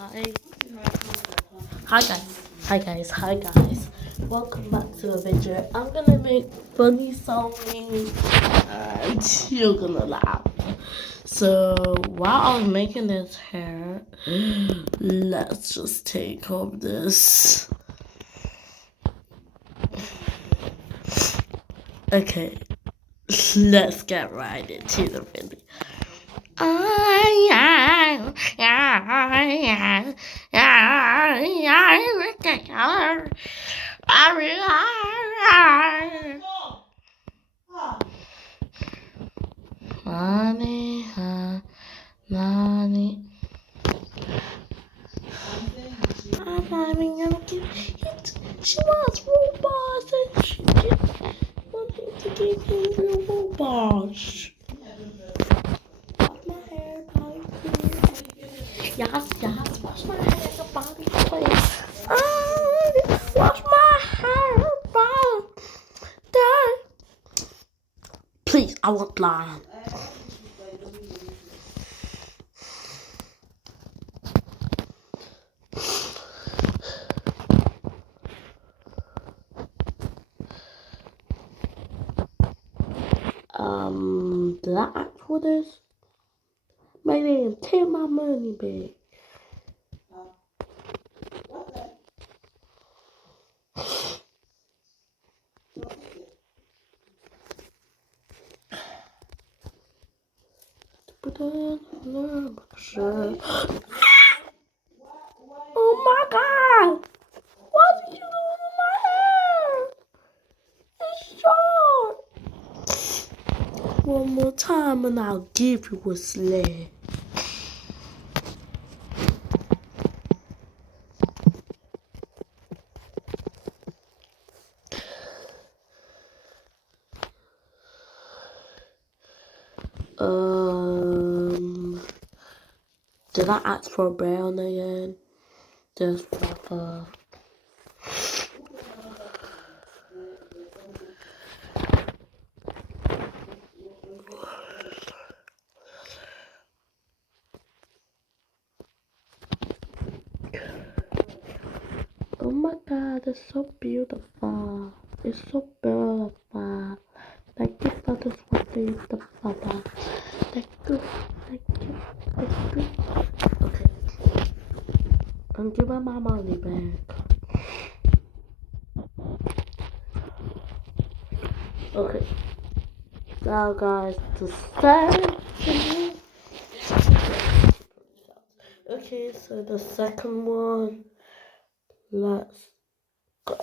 Hi. Hi guys. Welcome back to a video. I'm gonna make funny songs and you're gonna laugh. So while I was making this hair, let's just take off this. Okay, let's get right into the video. Money, money. I'm gonna give it. She wants robots and she just wanting to give him real robots. Wash my hair, body please. Yes, wash my hair, body please. Wash my hair, body. Dad. Please, I want lion. Did I ask for this? My name, take my money back. Oh my god! What did you do to my hair? It's short! One more time and I'll give you a slap. Did I ask for a brown again? Just proper. Oh my god, it's so beautiful. It's so beautiful. Thank you for this one, beautiful. Thank you. Okay. I'm giving my money back. Okay. Now guys, the second. Okay, so the second one. Let's go.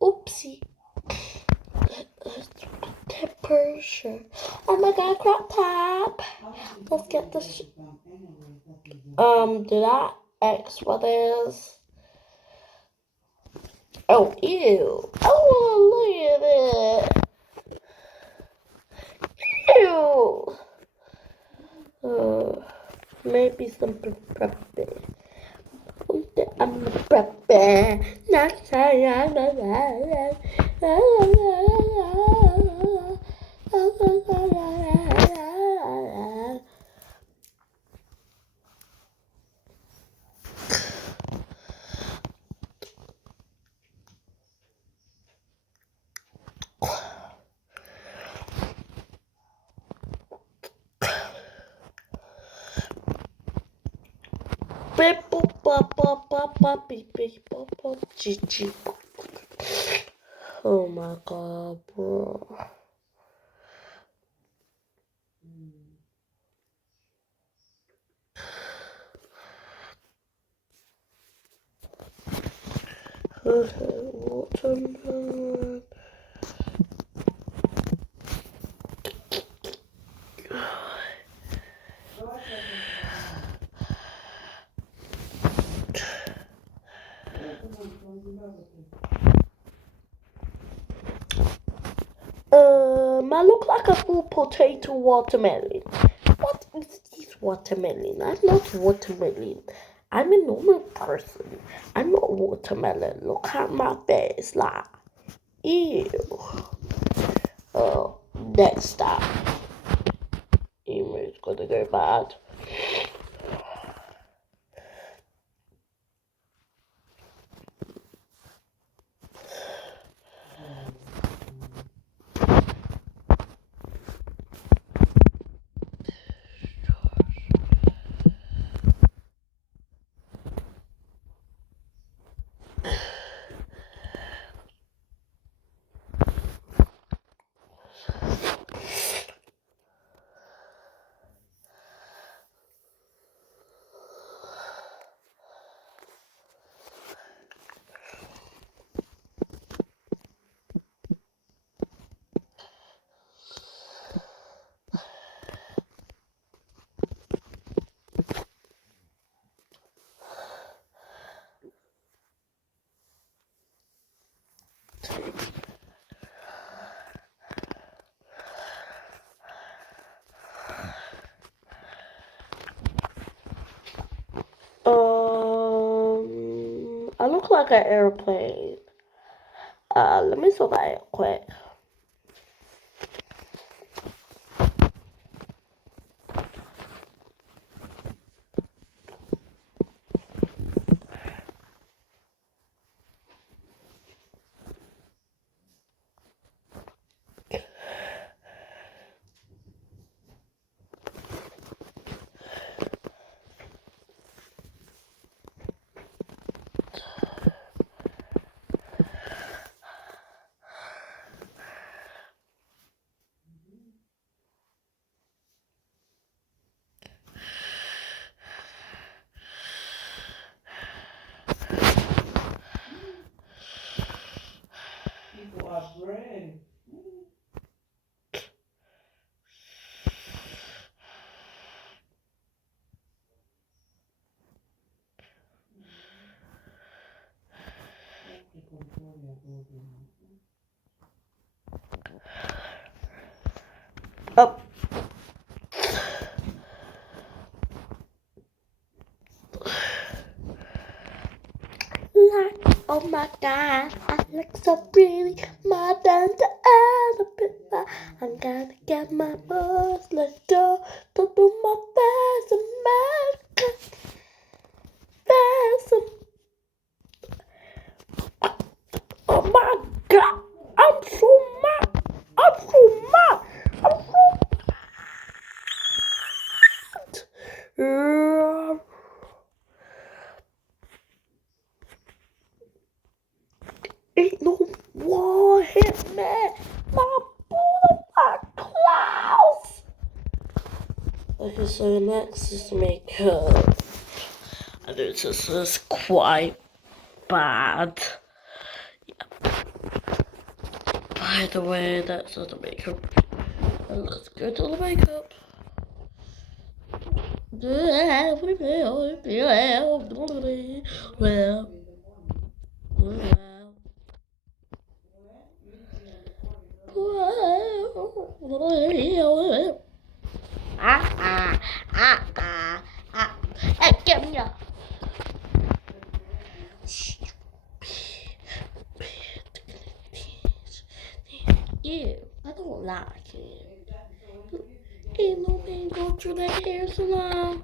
Oopsie. Temperature. Oh my god, crop top. Let's get this. Did I X what is? Oh, ew. I wanna look at it. Ew. Maybe some preppy. I'm a preppy. Not Oh my god, bro. Okay, watermelon. I look like a full potato watermelon. What is this watermelon? I'm not watermelon. I'm a normal person. I'm not watermelon. Look at my face, like, ew. Oh, next time. Emo's gonna go bad. I look like an airplane. Let me sort that out quick. Oh. Like, oh my god, I look so pretty, more than the other people. I'm gonna get my boss, let's go, to do my best, America, best. Oh my god, I'm so mad, I'm so mad, I'm so mad. Ain't no war hit me. My Buddha Klaus. Okay, so next is makeup. I know this is quite bad. Yeah. By the way, that's not the makeup. Let's go to the makeup. Get me up. Ew, I don't like it. Ain't no man go through that hair salon.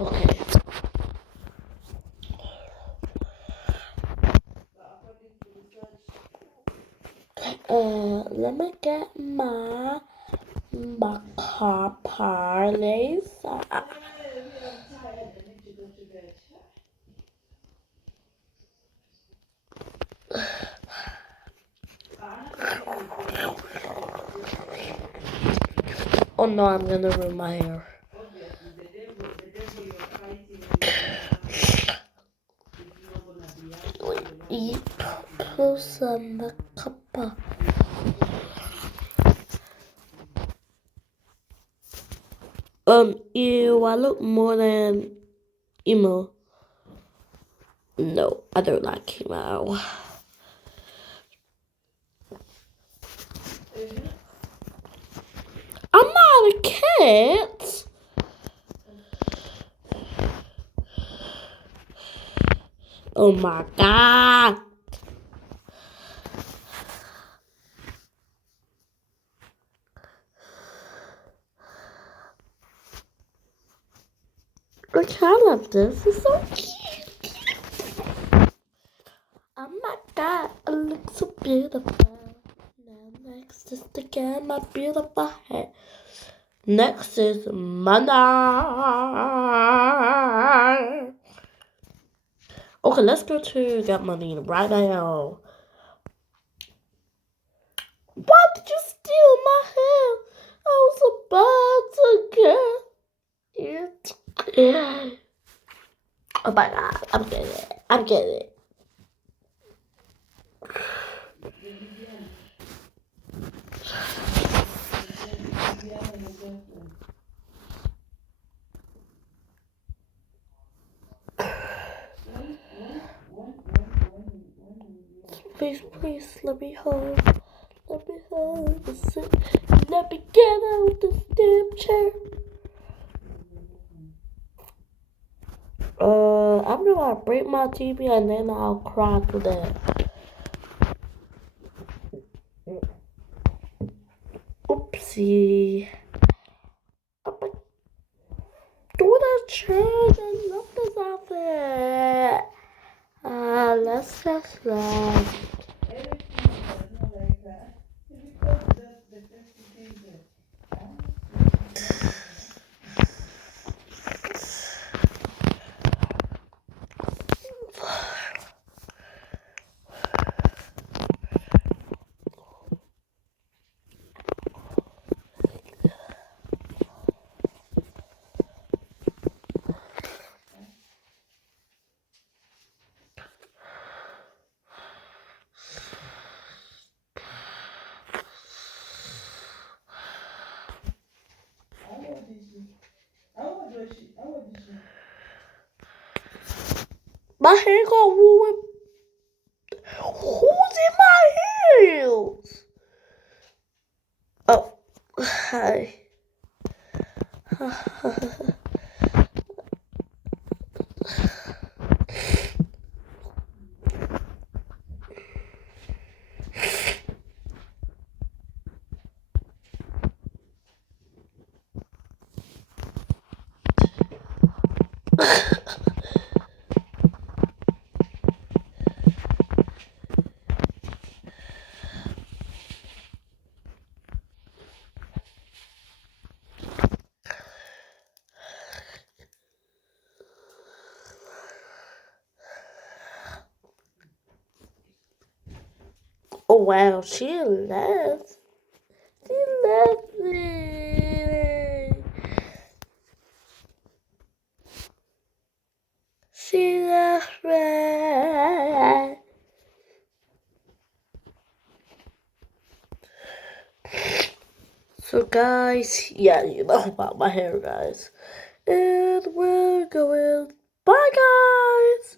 Okay. Let me get my car parlays. Oh no, I'm gonna ruin my hair. Eat plus the kappa. Ew, I look more than emo. No, I don't like emo. it. Oh my God. Look, I love this. It's so cute. Oh my God, I look so beautiful. Now next is to get my beautiful hair. Next is Monday. Okay, let's go to Get Money right now. Why did you steal my hair? I was about to get it. Oh my God, I'm getting it. I'm getting it. Please, let me hold. Let me hold the seat. Let me get out this damn chair. I'm gonna break my TV and then I'll cry to that. Oopsie. Do the chair and left this out there. Let's just laugh. My hair got ruined. Who's in my heels? Oh, hi. Oh wow, she left. She left me. She left me. So guys, yeah, you know about my hair, guys. And we're going. Bye guys.